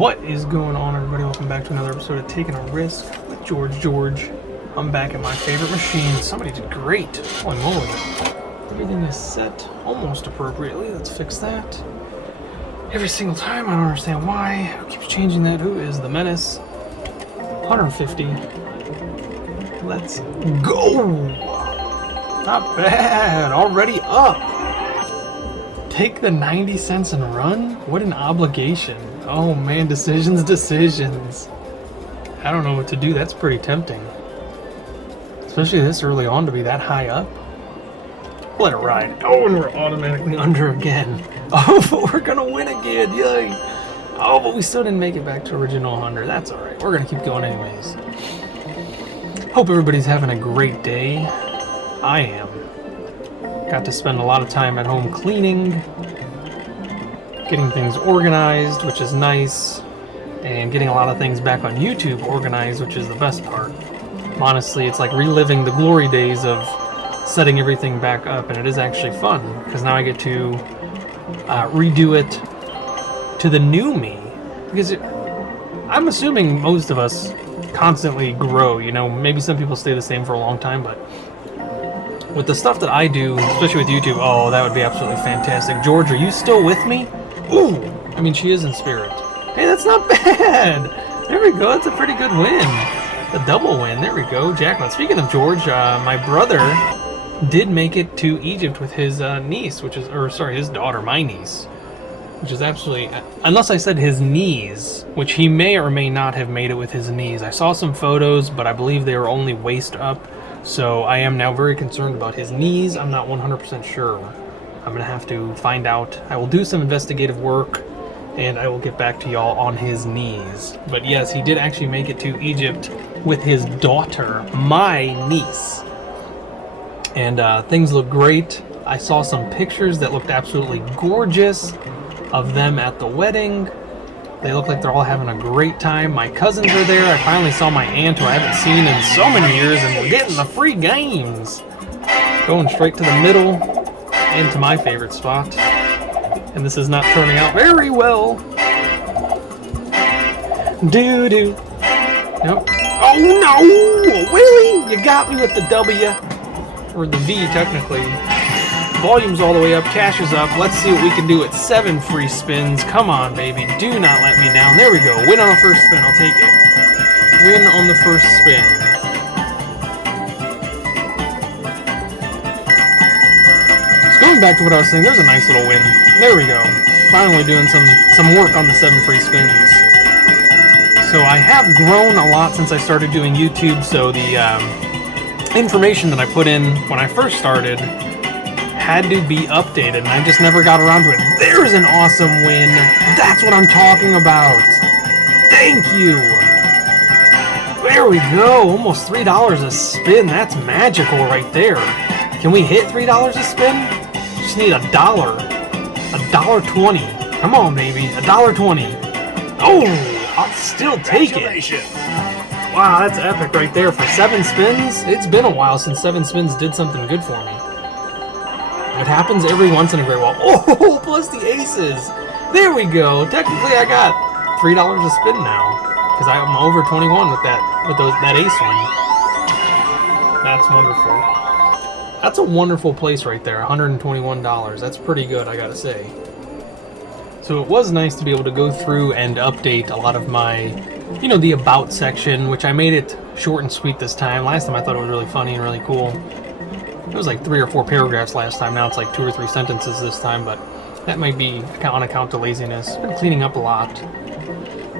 What is going on, everybody? Welcome back to another episode of Taking a Risk with George. I'm back at my favorite machine. Somebody did great. Holy moly. Everything is set almost appropriately. Let's fix that. Every single time, I don't understand why. Who keeps changing that? Who is the menace? 150. Let's go. Not bad. Already up. Take the 90 cents and run? What an obligation. Oh man, decisions. I don't know what to do. That's pretty tempting. Especially this early on to be that high up. Let it ride. Oh, and we're automatically under again. Oh, but we're gonna win again. Yay. Oh, but we still didn't make it back to original 100. That's alright. We're gonna keep going anyways. Hope everybody's having a great day. I am. Got to spend a lot of time at home cleaning, getting things organized, which is nice, and getting a lot of things back on YouTube organized, which is the best part. Honestly, it's like reliving the glory days of setting everything back up, and it is actually fun, because now I get to redo it to the new me, because I'm assuming most of us constantly grow, you know, maybe some people stay the same for a long time, but with the stuff that I do, especially with YouTube, oh, that would be absolutely fantastic. George, are you still with me? Ooh, I mean, she is in spirit. Hey, that's not bad. There we go. That's a pretty good win. A double win. There we go. Jacqueline. Speaking of George, my brother did make it to Egypt with his niece, his daughter, my niece, which is absolutely, unless I said his knees, which he may or may not have made it with his knees. I saw some photos, but I believe they were only waist up. So I am now very concerned about his knees. I'm not 100% sure. I'm going to have to find out. I will do some investigative work, and I will get back to y'all on his knees. But yes, he did actually make it to Egypt with his daughter, my niece. And things look great. I saw some pictures that looked absolutely gorgeous of them at the wedding. They look like they're all having a great time. My cousins are there. I finally saw my aunt, who I haven't seen in so many years, and we're getting the free games. Going straight to the middle, and to my favorite spot. And this is not turning out very well. Doo-doo. Nope. Oh no! Really? You got me with the W. Or the V, technically. Volume's all the way up, cash is up. Let's see what we can do at 7 free spins. Come on, baby. Do not let me down. There we go. Win on the first spin. I'll take it. Win on the first spin. So going back to what I was saying, there's a nice little win. There we go. Finally doing some work on the 7 free spins. So I have grown a lot since I started doing YouTube, so the information that I put in when I first started had to be updated, and I just never got around to it. There's an awesome win. That's what I'm talking about. Thank you. There we go. Almost $3 a spin. That's magical right there. Can we hit $3 a spin? Just need $1. $1.20. Come on, baby. $1.20. Oh, I'll still take it. Wow, that's epic right there. For 7 spins, it's been a while since 7 spins did something good for me. It happens every once in a great while. Oh, plus the aces. There we go. Technically, I got $3 a spin now, because I'm over 21 with that ace one. That's wonderful. That's a wonderful place right there. $121. That's pretty good, I gotta say. So it was nice to be able to go through and update a lot of my, the about section, which I made it short and sweet this time. Last time I thought it was really funny and really cool. It was like 3 or 4 paragraphs last time. Now it's like 2 or 3 sentences this time, but that might be on account of laziness. Been cleaning up a lot.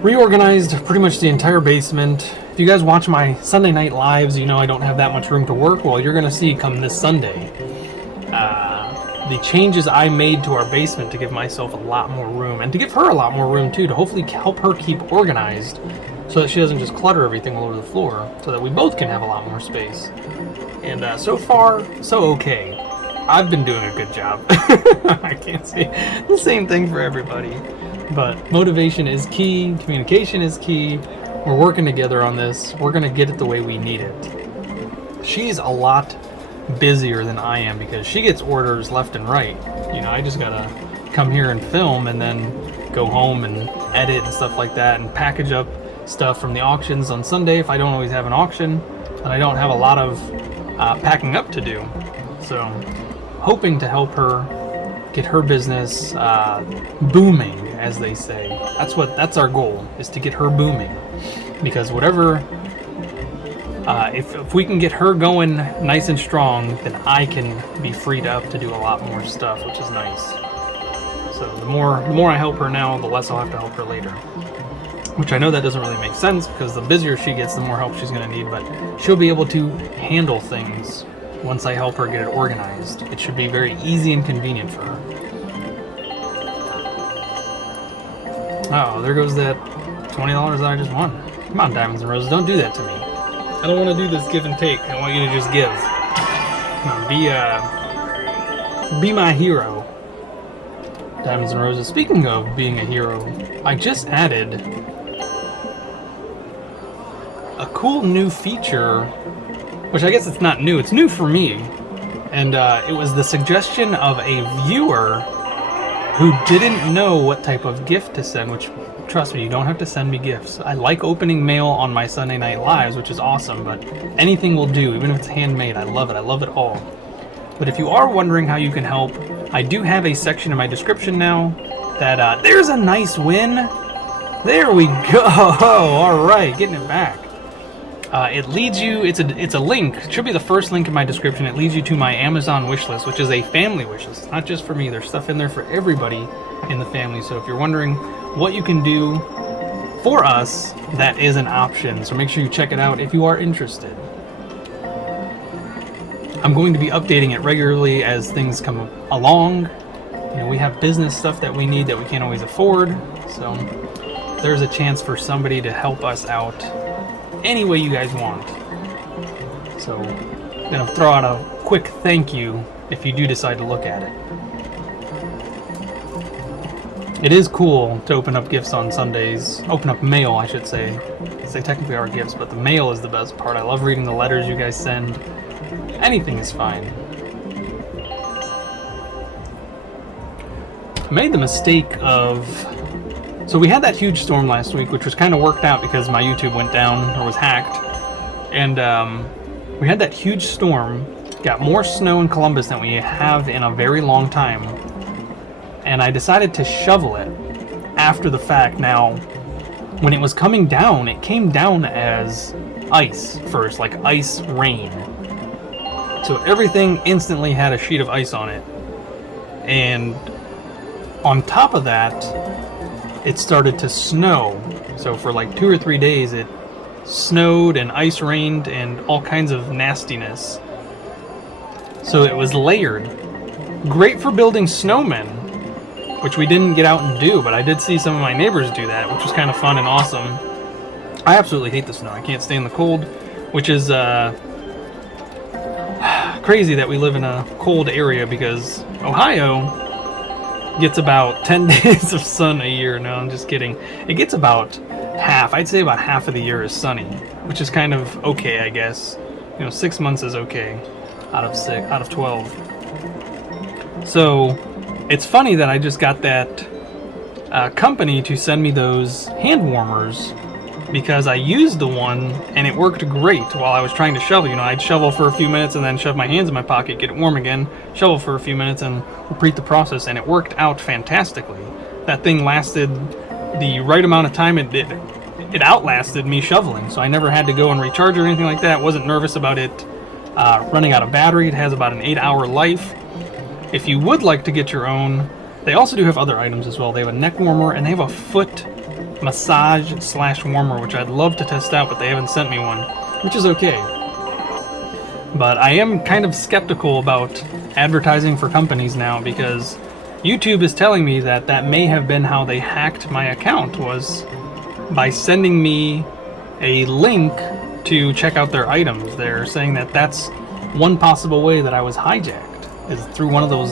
Reorganized pretty much the entire basement. If you guys watch my Sunday night lives, you know I don't have that much room to work. Well, you're going to see come this Sunday the changes I made to our basement to give myself a lot more room, and to give her a lot more room too, to hopefully help her keep organized so that she doesn't just clutter everything all over the floor, so that we both can have a lot more space. And so far, so okay. I've been doing a good job. I can't say the same thing for everybody. But motivation is key, communication is key. We're working together on this. We're going to get it the way we need it. She's a lot busier than I am because she gets orders left and right. You know, I just gotta come here and film, and then go home and edit and stuff like that, and package up stuff from the auctions on Sunday if I don't always have an auction, and I don't have a lot of packing up to do. So hoping to help her get her business booming, as they say. That's our goal, is to get her booming, because whatever if we can get her going nice and strong, then I can be freed up to do a lot more stuff, which is nice. So the more I help her now, the less I'll have to help her later. Which I know that doesn't really make sense, because the busier she gets, the more help she's going to need, but she'll be able to handle things once I help her get it organized. It should be very easy and convenient for her. Oh, there goes that $20 that I just won. Come on, Diamonds and Roses, don't do that to me. I don't want to do this give and take. I want you to just give. Come on, be my hero. Diamonds and Roses. Speaking of being a hero, I just added a cool new feature, which I guess it's not new, it's new for me. And it was the suggestion of a viewer who didn't know what type of gift to send, which, trust me, you don't have to send me gifts. I like opening mail on my Sunday Night Lives, which is awesome, but anything will do, even if it's handmade. I love it all. But if you are wondering how you can help, I do have a section in my description now that, there's a nice win. There we go. All right, getting it back. It leads you, it's a link, it should be the first link in my description. It leads you to my Amazon wishlist, which is a family wishlist. It's not just for me, there's stuff in there for everybody in the family. So if you're wondering what you can do for us, that is an option. So make sure you check it out if you are interested. I'm going to be updating it regularly as things come along. You know, we have business stuff that we need that we can't always afford. So there's a chance for somebody to help us out any way you guys want. So I'm gonna throw out a quick thank you if you do decide to look at it. It is cool to open up gifts on Sundays. Open up mail, I should say. They technically are gifts, but the mail is the best part. I love reading the letters you guys send. Anything is fine. I made the mistake of... So we had that huge storm last week, which was kind of worked out because my YouTube went down, or was hacked. And we had that huge storm, got more snow in Columbus than we have in a very long time. And I decided to shovel it after the fact. Now, when it was coming down, it came down as ice first, like ice rain. So everything instantly had a sheet of ice on it. And on top of that, it started to snow. So for like 2 or 3 days, it snowed and ice rained and all kinds of nastiness. So it was layered. Great for building snowmen, which we didn't get out and do, but I did see some of my neighbors do that, which was kind of fun and awesome. I absolutely hate the snow. I can't stand the cold, which is crazy that we live in a cold area, because Ohio gets about 10 days of sun a year. No, I'm just kidding. It gets about half. I'd say about half of the year is sunny, which is kind of okay, I guess. You know, 6 months is okay out of 12. So it's funny that I just got that company to send me those hand warmers, because I used the one and it worked great while I was trying to shovel. You know, I'd shovel for a few minutes and then shove my hands in my pocket, get it warm again, shovel for a few minutes and repeat the process, and it worked out fantastically. That thing lasted the right amount of time. It outlasted me shoveling, so I never had to go and recharge or anything like that. Wasn't nervous about it running out of battery. It has about an 8-hour life. If you would like to get your own, they also do have other items as well. They have a neck warmer and they have a foot massage / warmer, which I'd love to test out, but they haven't sent me one, which is okay. But I am kind of skeptical about advertising for companies now, because YouTube is telling me that that may have been how they hacked my account, was by sending me a link to check out their items. They're saying that that's one possible way that I was hijacked, is through one of those.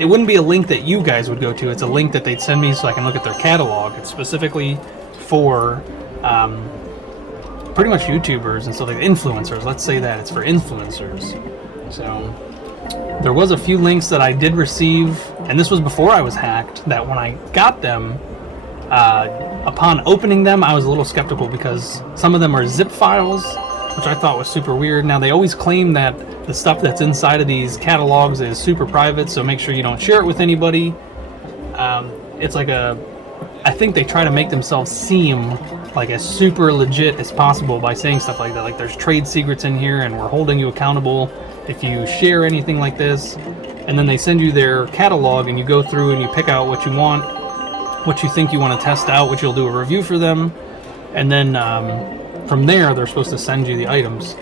It wouldn't be a link that you guys would go to. It's a link that they'd send me so I can look at their catalog. It's specifically for pretty much YouTubers and so like influencers. Let's say that it's for influencers. So There was a few links that I did receive, and this was before I was hacked, that when I got them, upon opening them, I was a little skeptical because some of them are zip files, which I thought was super weird. Now, they always claim that the stuff that's inside of these catalogs is super private, so make sure you don't share it with anybody. It's like I think they try to make themselves seem like as super legit as possible by saying stuff like that. Like, there's trade secrets in here, and we're holding you accountable if you share anything like this. And then they send you their catalog, and you go through and you pick out what you want, what you think you want to test out, which you'll do a review for them. And then from there, they're supposed to send you the items.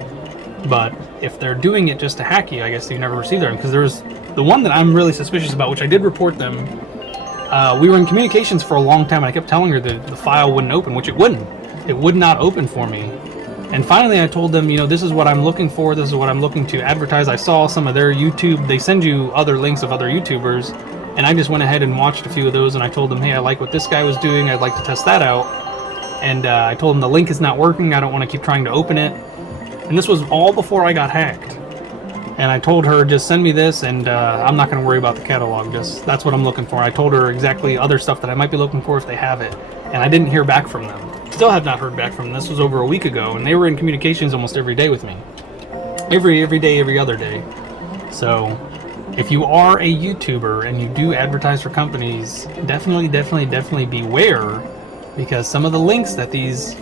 But if they're doing it just to hack you, I guess you never received them. Because there's the one that I'm really suspicious about, which I did report them. We were in communications for a long time, and I kept telling her that the file wouldn't open, which it wouldn't. It would not open for me. And finally I told them, you know, this is what I'm looking for, this is what I'm looking to advertise. I saw some of their YouTube, they send you other links of other YouTubers, and I just went ahead and watched a few of those, and I told them, hey, I like what this guy was doing, I'd like to test that out. And I told them the link is not working, I don't want to keep trying to open it. And this was all before I got hacked. And I told her, just send me this, and I'm not going to worry about the catalog, just that's what I'm looking for. I told her exactly other stuff that I might be looking for if they have it, and I didn't hear back from them. Still have not heard back from them. This was over a week ago, and they were in communications almost every day with me. Every day, every other day. So if you are a YouTuber and you do advertise for companies, definitely beware, because some of the links that these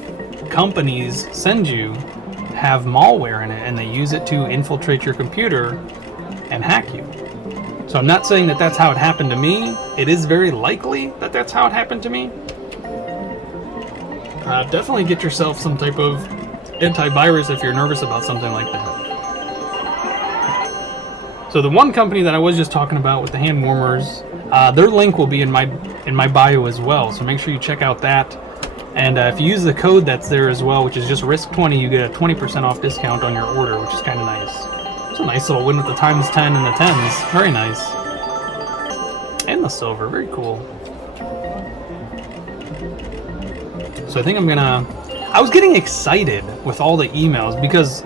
companies send you have malware in it, and they use it to infiltrate your computer and hack you. So I'm not saying that that's how it happened to me. It is very likely that that's how it happened to me. Definitely get yourself some type of antivirus if you're nervous about something like that. So the one company that I was just talking about with the hand warmers, their link will be in my bio as well, so make sure you check out that. And if you use the code that's there as well, which is just RISK20, you get a 20% off discount on your order, which is kind of nice. It's a nice little win with the times 10 and the 10s. Very nice. And the silver, very cool. So I think I was getting excited with all the emails, because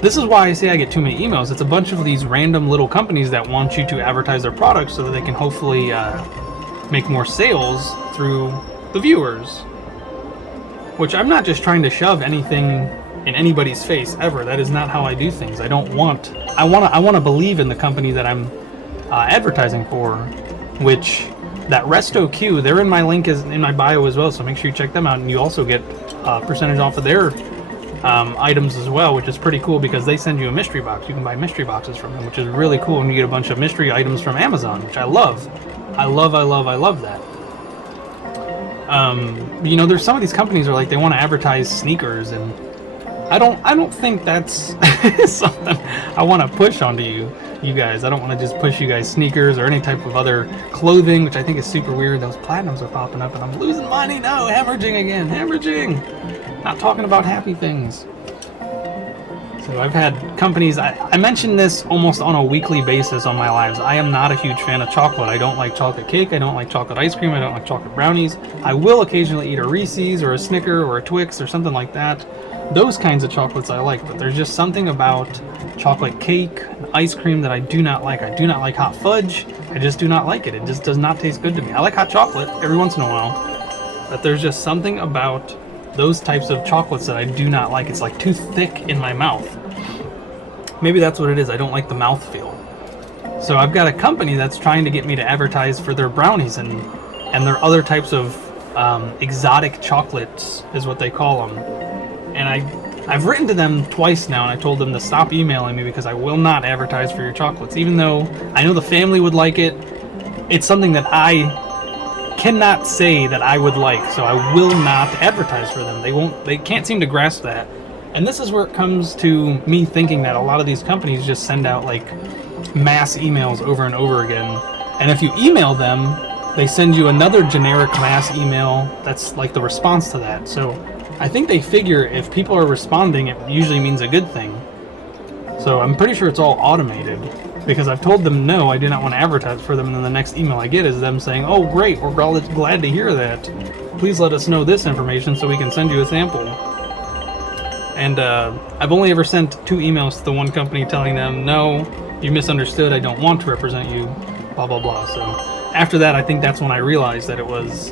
this is why I say I get too many emails. It's a bunch of these random little companies that want you to advertise their products so that they can hopefully make more sales through the viewers. Which I'm not just trying to shove anything in anybody's face ever. That is not how I do things. I want to believe in the company that I'm advertising for, which that RESTOQ, they're in my link is in my bio as well, so make sure you check them out, and you also get a percentage off of their items as well, which is pretty cool because they send you a mystery box. You can buy mystery boxes from them, which is really cool, and you get a bunch of mystery items from Amazon, which I love. I love that. You know, there's some of these companies are like, they want to advertise sneakers, and I don't think that's something I want to push onto you guys. I don't want to just push you guys sneakers or any type of other clothing, which I think is super weird. Those platinums are popping up and I'm losing money. No, hemorrhaging again, hemorrhaging. Not talking about happy things. So I've had companies, I mention this almost on a weekly basis on my lives. I am not a huge fan of chocolate. I don't like chocolate cake. I don't like chocolate ice cream. I don't like chocolate brownies. I will occasionally eat a Reese's or a Snicker or a Twix or something like that. Those kinds of chocolates I like, but there's just something about chocolate cake, ice cream that I do not like. I do not like hot fudge. I just do not like it. It just does not taste good to me. I like hot chocolate every once in a while, but there's just something about those types of chocolates that I do not like. It's like too thick in my mouth. Maybe that's what it is. I don't like the mouthfeel. So I've got a company that's trying to get me to advertise for their brownies and their other types of exotic chocolates is what they call them. And I've written to them twice now, and I told them to stop emailing me because I will not advertise for your chocolates. Even though I know the family would like it, it's something that I cannot say that I would like, so I will not advertise for them. They can't seem to grasp that. And this is where it comes to me thinking that a lot of these companies just send out like mass emails over and over again. And if you email them, they send you another generic mass email that's like the response to that. So I think they figure if people are responding, it usually means a good thing. So I'm pretty sure it's all automated, because I've told them no, I do not want to advertise for them, and then the next email I get is them saying, oh great, we're glad to hear that. Please let us know this information so we can send you a sample. And I've only ever sent 2 emails to the one company telling them, no, You misunderstood. I don't want to represent you. Blah, blah, blah. So after that, I think that's when I realized that it was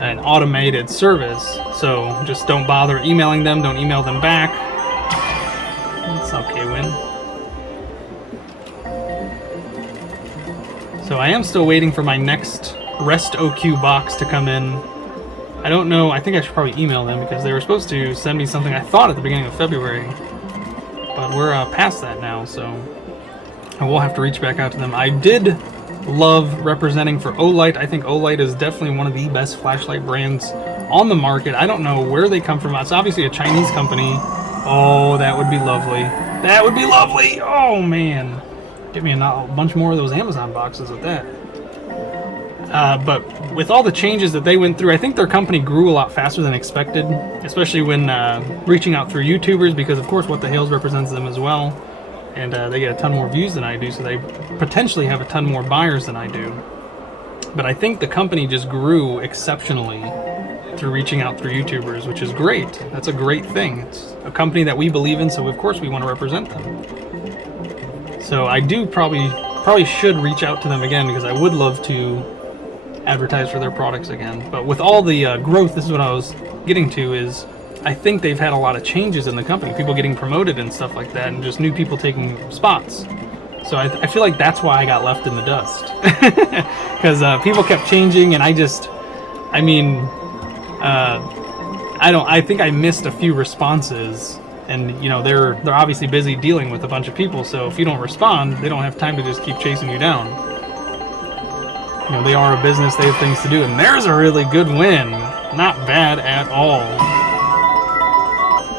an automated service. So just don't bother emailing them. Don't email them back. It's okay, Win. So I am still waiting for my next RESTOQ box to come in. I don't know. I think I should probably email them because they were supposed to send me something I thought at the beginning of February. But we're past that now, so I will have to reach back out to them. I did love representing for Olight. I think Olight is definitely one of the best flashlight brands on the market. I don't know where they come from. It's obviously a Chinese company. Oh, that would be lovely. That would be lovely. Oh, man. Get me a bunch more of those Amazon boxes with that. But with all the changes that they went through, I think their company grew a lot faster than expected, especially when reaching out through YouTubers, because of course What the Hales represents them as well, and they get a ton more views than I do, so they potentially have a ton more buyers than I do. But I think the company just grew exceptionally through reaching out through YouTubers, which is great. That's a great thing. It's a company that we believe in, so of course we want to represent them. So I do probably should reach out to them again, because I would love to advertise for their products again. But with all the growth, this is what I was getting to, is I think they've had a lot of changes in the company, people getting promoted and stuff like that, and just new people taking spots. So I feel like that's why I got left in the dust, because people kept changing, and I think I missed a few responses, and you know they're obviously busy dealing with a bunch of people, so if you don't respond, they don't have time to just keep chasing you down. You know, they are a business, they have things to do, and there's a really good win. Not bad at all.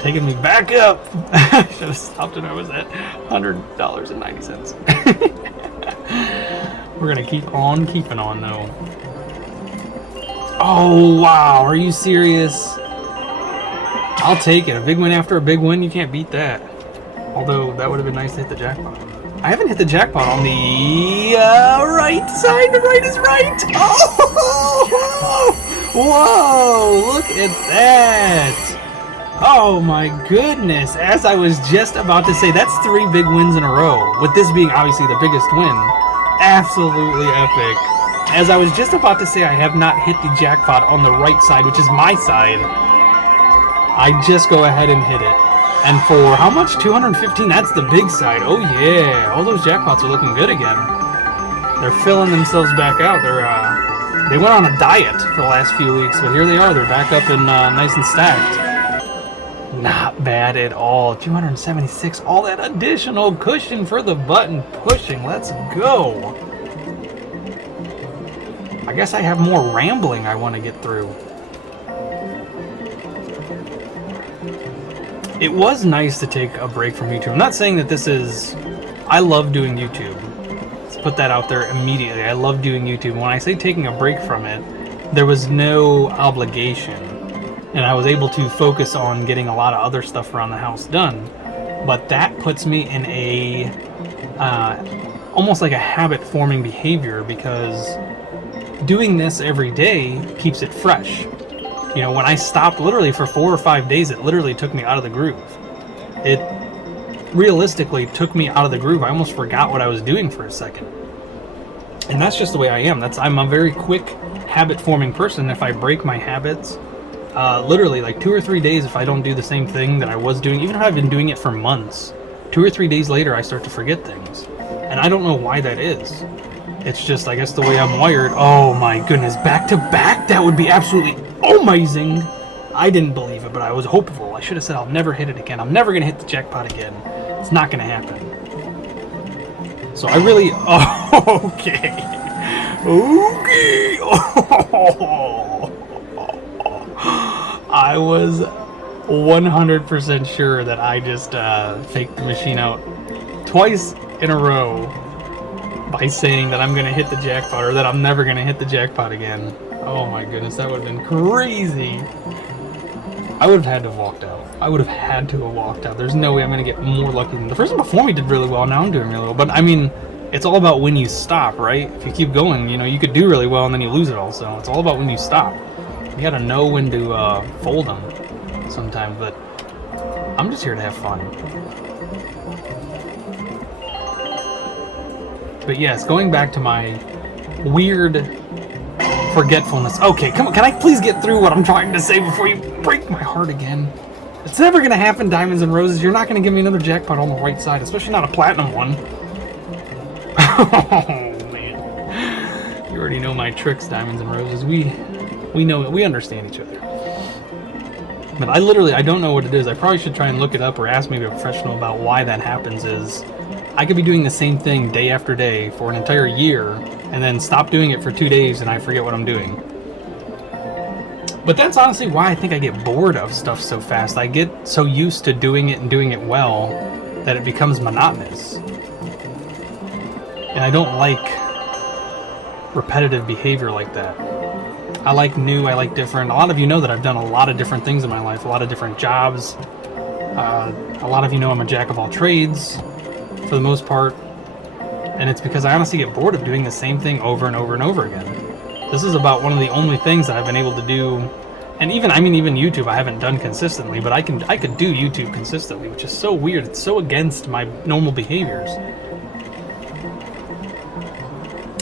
Taking me back up. I should have stopped when I was at $100.90. We're gonna keep on keeping on though. Oh wow, are you serious? I'll take it. A big win after a big win, you can't beat that. Although that would have been nice to hit the jackpot. I haven't hit the jackpot on the right side. The right is right. Oh! Whoa! Look at that! Oh my goodness! As I was just about to say, that's 3 big wins in a row. With this being obviously the biggest win. Absolutely epic. As I was just about to say, I have not hit the jackpot on the right side, which is my side. I just go ahead and hit it. And for how much? 215? That's the big side. Oh yeah, all those jackpots are looking good again. They're filling themselves back out. They went on a diet for the last few weeks, but here they are. They're back up and nice and stacked. Not bad at all. 276. All that additional cushion for the button pushing. Let's go. I guess I have more rambling I want to get through. It was nice to take a break from YouTube. I'm not saying that this is... I love doing YouTube. Let's put that out there immediately. I love doing YouTube. When I say taking a break from it, there was no obligation. And I was able to focus on getting a lot of other stuff around the house done. But that puts me in a... almost like a habit-forming behavior, because doing this every day keeps it fresh. You know, when I stopped literally for 4 or 5 days, it literally took me out of the groove. It realistically took me out of the groove. I almost forgot what I was doing for a second. And that's just the way I am. I'm a very quick habit-forming person. If I break my habits, literally like 2 or 3 days, if I don't do the same thing that I was doing, even if I've been doing it for months, 2 or 3 days later, I start to forget things. And I don't know why that is. It's just, I guess, the way I'm wired. Oh my goodness, back to back? That would be absolutely amazing. I didn't believe it, but I was hopeful. I should have said I'll never hit it again. I'm never going to hit the jackpot again. It's not going to happen. So I really... Oh, okay. Okay. Oh. I was 100% sure that I just faked the machine out twice in a row by saying that I'm going to hit the jackpot, or that I'm never going to hit the jackpot again. Oh my goodness, that would have been crazy. I would have had to have walked out. I would have had to have walked out. There's no way I'm going to get more lucky than the person before me did really well. Now I'm doing really well. But I mean, it's all about when you stop, right? If you keep going, you know, you could do really well and then you lose it all. So it's all about when you stop. You got to know when to fold them sometimes. But I'm just here to have fun. But yes, going back to my weird forgetfulness. Okay, come on, can I please get through what I'm trying to say before you break my heart again? It's never gonna happen, Diamonds and Roses. You're not gonna give me another jackpot on the right side, especially not a platinum one. Oh man, you already know my tricks, Diamonds and Roses. We know it. We understand each other. But I don't know what it is. I probably should try and look it up or ask maybe a professional about why that happens. Is I could be doing the same thing day after day for an entire year and then stop doing it for 2 days and I forget what I'm doing. But that's honestly why I think I get bored of stuff so fast. I get so used to doing it and doing it well that it becomes monotonous. And I don't like repetitive behavior like that. I like new, I like different. A lot of you know that I've done a lot of different things in my life, a lot of different jobs. A lot of you know I'm a jack of all trades for the most part. And it's because I honestly get bored of doing the same thing over and over and over again. This is about one of the only things that I've been able to do. And even YouTube I haven't done consistently, but I could do YouTube consistently, which is so weird. It's so against my normal behaviors.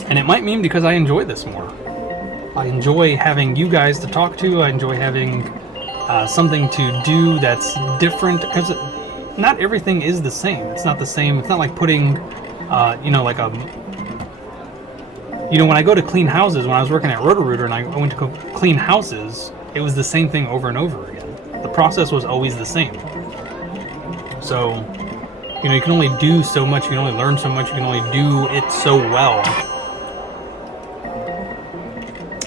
And it might mean because I enjoy this more. I enjoy having you guys to talk to. I enjoy having something to do that's different, because not everything is the same. It's not the same. It's not like putting, when I go to clean houses, when I was working at Roto-Rooter and I went to go clean houses, it was the same thing over and over again. The process was always the same. So, you can only do so much, you can only learn so much, you can only do it so well.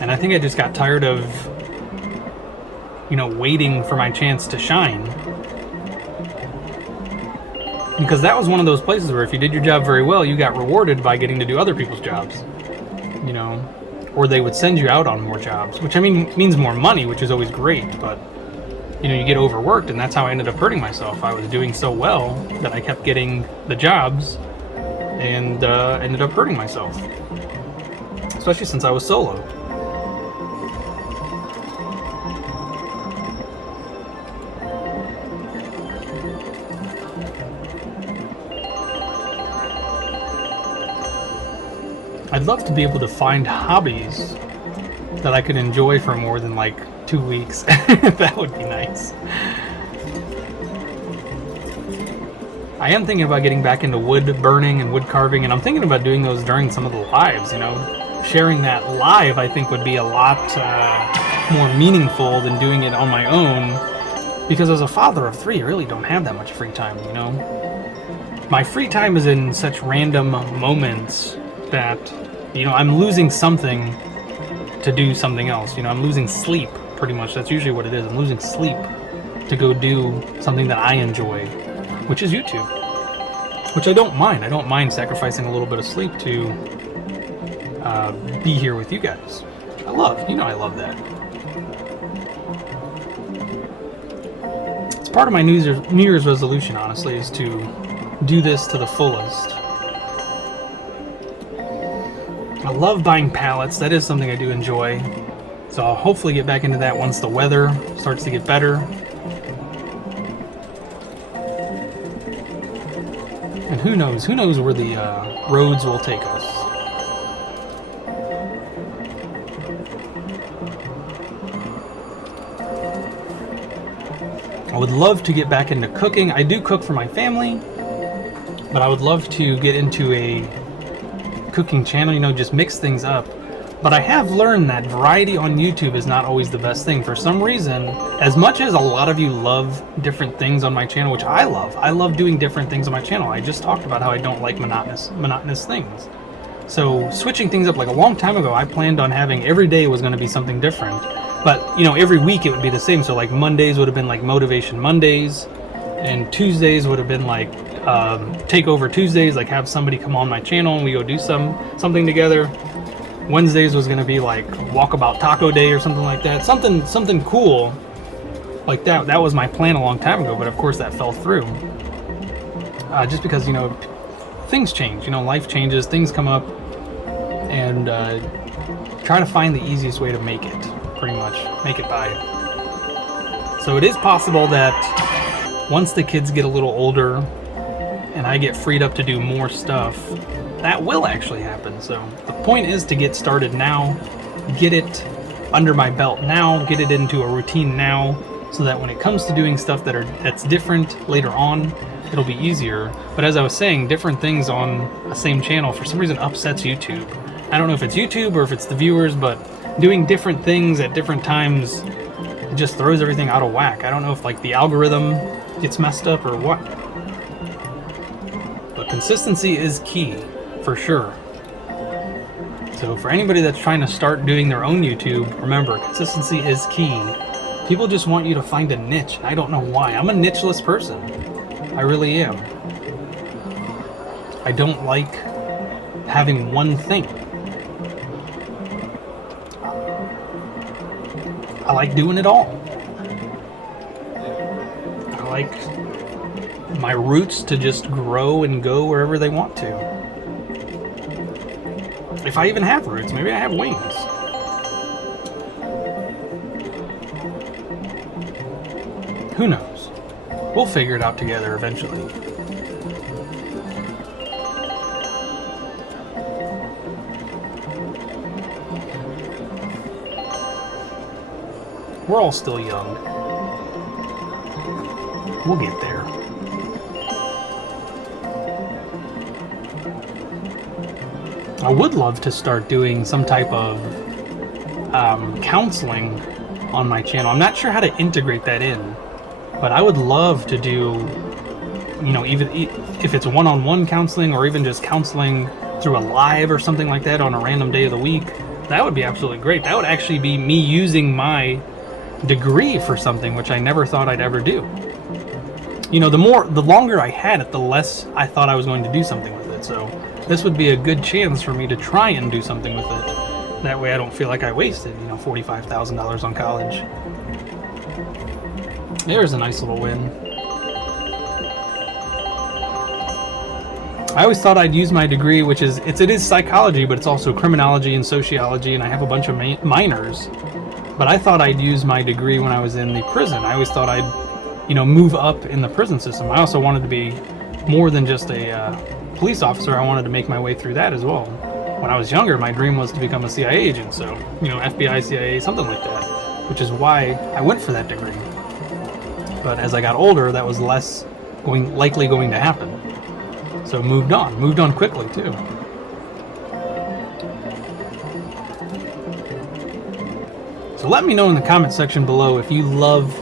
And I think I just got tired of, waiting for my chance to shine. Because that was one of those places where if you did your job very well, you got rewarded by getting to do other people's jobs. Or they would send you out on more jobs, which means more money, which is always great, but you get overworked, and that's how I ended up hurting myself. I was doing so well that I kept getting the jobs and ended up hurting myself, especially since I was solo. I'd love to be able to find hobbies that I could enjoy for more than 2 weeks. That would be nice. I am thinking about getting back into wood burning and wood carving, and I'm thinking about doing those during some of the lives, Sharing that live, I think, would be a lot more meaningful than doing it on my own, because as a father of 3, I really don't have that much free time, My free time is in such random moments that, I'm losing something to do something else. I'm losing sleep, pretty much. That's usually what it is. I'm losing sleep to go do something that I enjoy, which is YouTube. Which I don't mind. I don't mind sacrificing a little bit of sleep to be here with you guys. I love that. It's part of my New Year's resolution, honestly, is to do this to the fullest. I love buying pallets. That is something I do enjoy. So I'll hopefully get back into that once the weather starts to get better. And who knows where the roads will take us. I would love to get back into cooking. I do cook for my family, but I would love to get into a cooking channel, just mix things up. But I have learned that variety on YouTube is not always the best thing. For some reason, as much as a lot of you love different things on my channel, which I love doing different things on my channel. I just talked about how I don't like monotonous things. So switching things up, a long time ago, I planned on having every day was going to be something different. But, every week it would be the same. So Mondays would have been Motivation Mondays, and Tuesdays would have been Takeover Tuesdays, have somebody come on my channel and we go do something together. Wednesdays was going to be Walkabout Taco Day or something like that. Something cool like that. That was my plan a long time ago, but of course that fell through. Just because, things change, life changes, things come up, and try to find the easiest way to make it, pretty much. Make it by. So it is possible that once the kids get a little older, and I get freed up to do more stuff, that will actually happen. So the point is to get started now, get it under my belt now, get it into a routine now, so that when it comes to doing stuff that's different later on, it'll be easier. But as I was saying, different things on the same channel for some reason upsets YouTube. I don't know if it's YouTube or if it's the viewers, but doing different things at different times, it just throws everything out of whack. I don't know if like the algorithm gets messed up or what. But consistency is key, for sure. So for anybody that's trying to start doing their own YouTube, remember, consistency is key. People just want you to find a niche. I don't know why. I'm a nicheless person. I really am. I don't like having one thing. I like doing it all. I like my roots to just grow and go wherever they want to. If I even have roots, maybe I have wings. Who knows? We'll figure it out together eventually. We're all still young. We'll get there. I would love to start doing some type of counseling on my channel. I'm not sure how to integrate that in, but I would love to do, you know, even if it's one-on-one counseling or even just counseling through a live or something like that on a random day of the week. That would be absolutely great. That would actually be me using my degree for something which I never thought I'd ever do. You know, the longer I had it, the less I thought I was going to do something with it. So this would be a good chance for me to try and do something with it. That way I don't feel like I wasted, you know, $45,000 on college. There's a nice little win. I always thought I'd use my degree, which is, it is psychology, but it's also criminology and sociology, and I have a bunch of minors. But I thought I'd use my degree when I was in the prison. I always thought I'd, you know, move up in the prison system. I also wanted to be more than just a police officer. I wanted to make my way through that as well. When I was younger, my dream was to become a CIA agent, so, you know, FBI, CIA, something like that, which is why I went for that degree. But as I got older, that was less likely going to happen. So moved on quickly too. So let me know in the comment section below if you love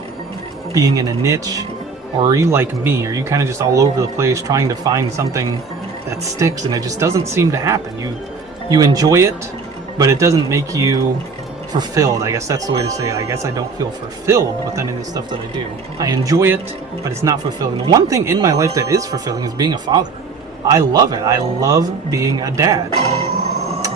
being in a niche, or are you like me? Are you kind of just all over the place trying to find something that sticks and it just doesn't seem to happen? You enjoy it, but it doesn't make you fulfilled. I guess that's the way to say it. I guess I don't feel fulfilled with any of the stuff that I do. I enjoy it, but it's not fulfilling. The one thing in my life that is fulfilling is being a father. I love it. I love being a dad.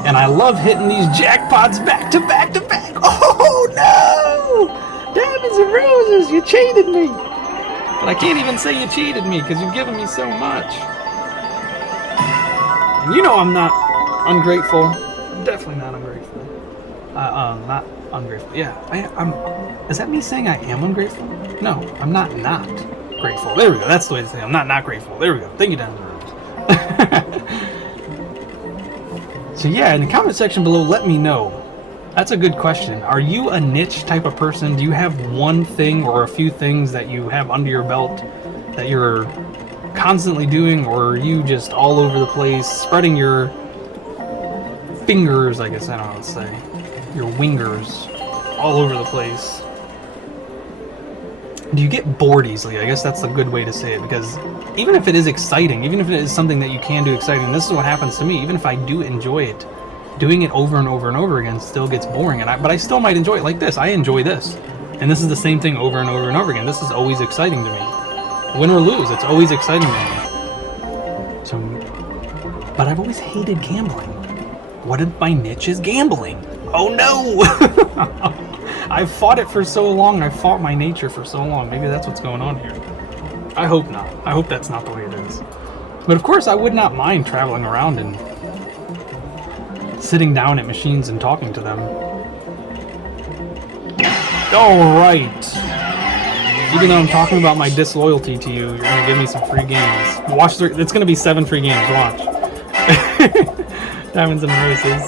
And I love hitting these jackpots back to back to back. Oh no! Diamonds and roses, you cheated me. But I can't even say you cheated me because you've given me so much. And you know I'm not ungrateful. Definitely not ungrateful. Not ungrateful. Yeah, I'm. Is that me saying I am ungrateful? No, I'm not grateful. There we go. That's the way to say it. I'm not grateful. There we go. Thank you, Diamonds and roses. So yeah, in the comment section below, let me know. That's a good question. Are you a niche type of person? Do you have one thing or a few things that you have under your belt that you're constantly doing, or are you just all over the place, spreading your fingers, I guess, I don't know what to say, your wingers all over the place? Do you get bored easily? I guess that's a good way to say it, because even if it is exciting, even if it is something that you can do exciting, this is what happens to me. Even if I do enjoy it, doing it over and over and over again still gets boring. But I still might enjoy it. Like this, I enjoy this. And this is the same thing over and over and over again. This is always exciting to me. Win or lose, it's always exciting to me. So, but I've always hated gambling. What if my niche is gambling? Oh no! I've fought it for so long. I've fought my nature for so long. Maybe that's what's going on here. I hope not. I hope that's not the way it is. But of course, I would not mind traveling around and sitting down at machines and talking to them. All right. Even though I'm talking about my disloyalty to you, you're gonna give me some free games. Watch, it's gonna be 7 free games. Watch. Diamonds and roses.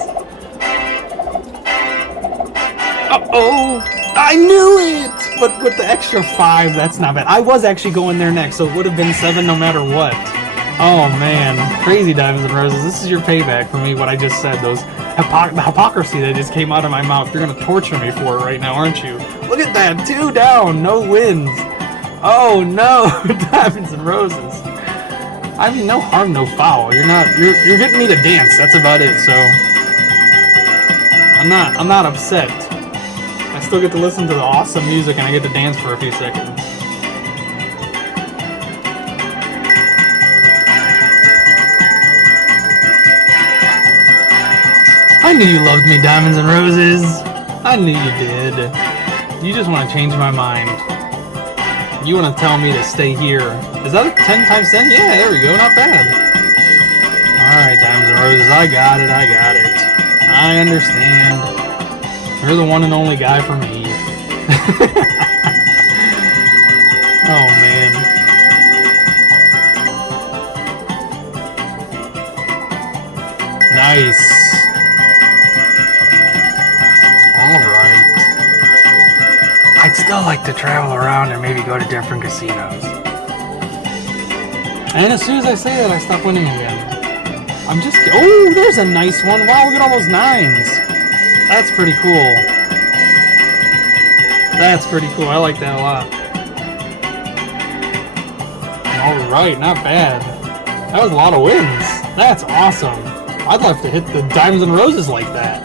Uh-oh! I knew it! But with the extra 5, that's not bad. I was actually going there next, so it would have been 7 no matter what. Oh man, crazy Diamonds and Roses. This is your payback for me, what I just said. Those the hypocrisy that just came out of my mouth. You're gonna torture me for it right now, aren't you? Look at that, 2 down, no wins. Oh no, Diamonds and Roses. I mean, no harm, no foul. You're getting me to dance. That's about it. So I'm not upset. I still get to listen to the awesome music and I get to dance for a few seconds. I knew you loved me, Diamonds and Roses. I knew you did. You just want to change my mind. You want to tell me to stay here. Is that a 10 times 10? Yeah, there we go. Not bad. Alright, Diamonds and Roses. I got it. I understand. You're the one and only guy for me. Oh, man. Nice. Alright. I'd still like to travel around and maybe go to different casinos. And as soon as I say that, I stop winning again. I'm just... Oh, there's a nice one. Wow, look at all those 9s. That's pretty cool. That's pretty cool. I like that a lot. Alright, not bad. That was a lot of wins. That's awesome. I'd love to hit the Diamonds and Roses like that.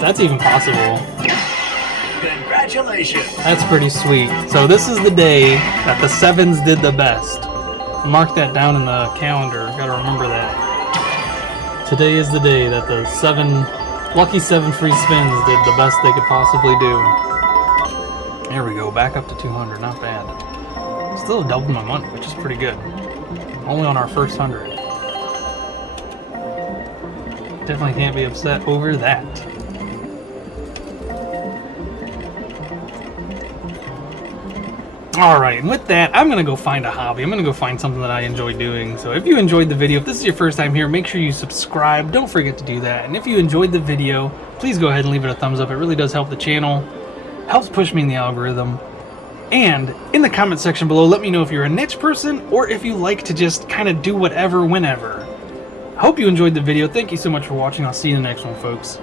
That's even possible. Congratulations! That's pretty sweet. So this is the day that the 7s did the best. Mark that down in the calendar. Gotta remember that. Today is the day that the lucky 7 free spins did the best they could possibly do. There we go, back up to 200, not bad. Still doubled my money, which is pretty good. Only on our first 100. Definitely can't be upset over that. Alright, and with that, I'm going to go find a hobby. I'm going to go find something that I enjoy doing. So if you enjoyed the video, if this is your first time here, make sure you subscribe. Don't forget to do that. And if you enjoyed the video, please go ahead and leave it a thumbs up. It really does help the channel. Helps push me in the algorithm. And in the comment section below, let me know if you're a niche person or if you like to just kind of do whatever, whenever. I hope you enjoyed the video. Thank you so much for watching. I'll see you in the next one, folks.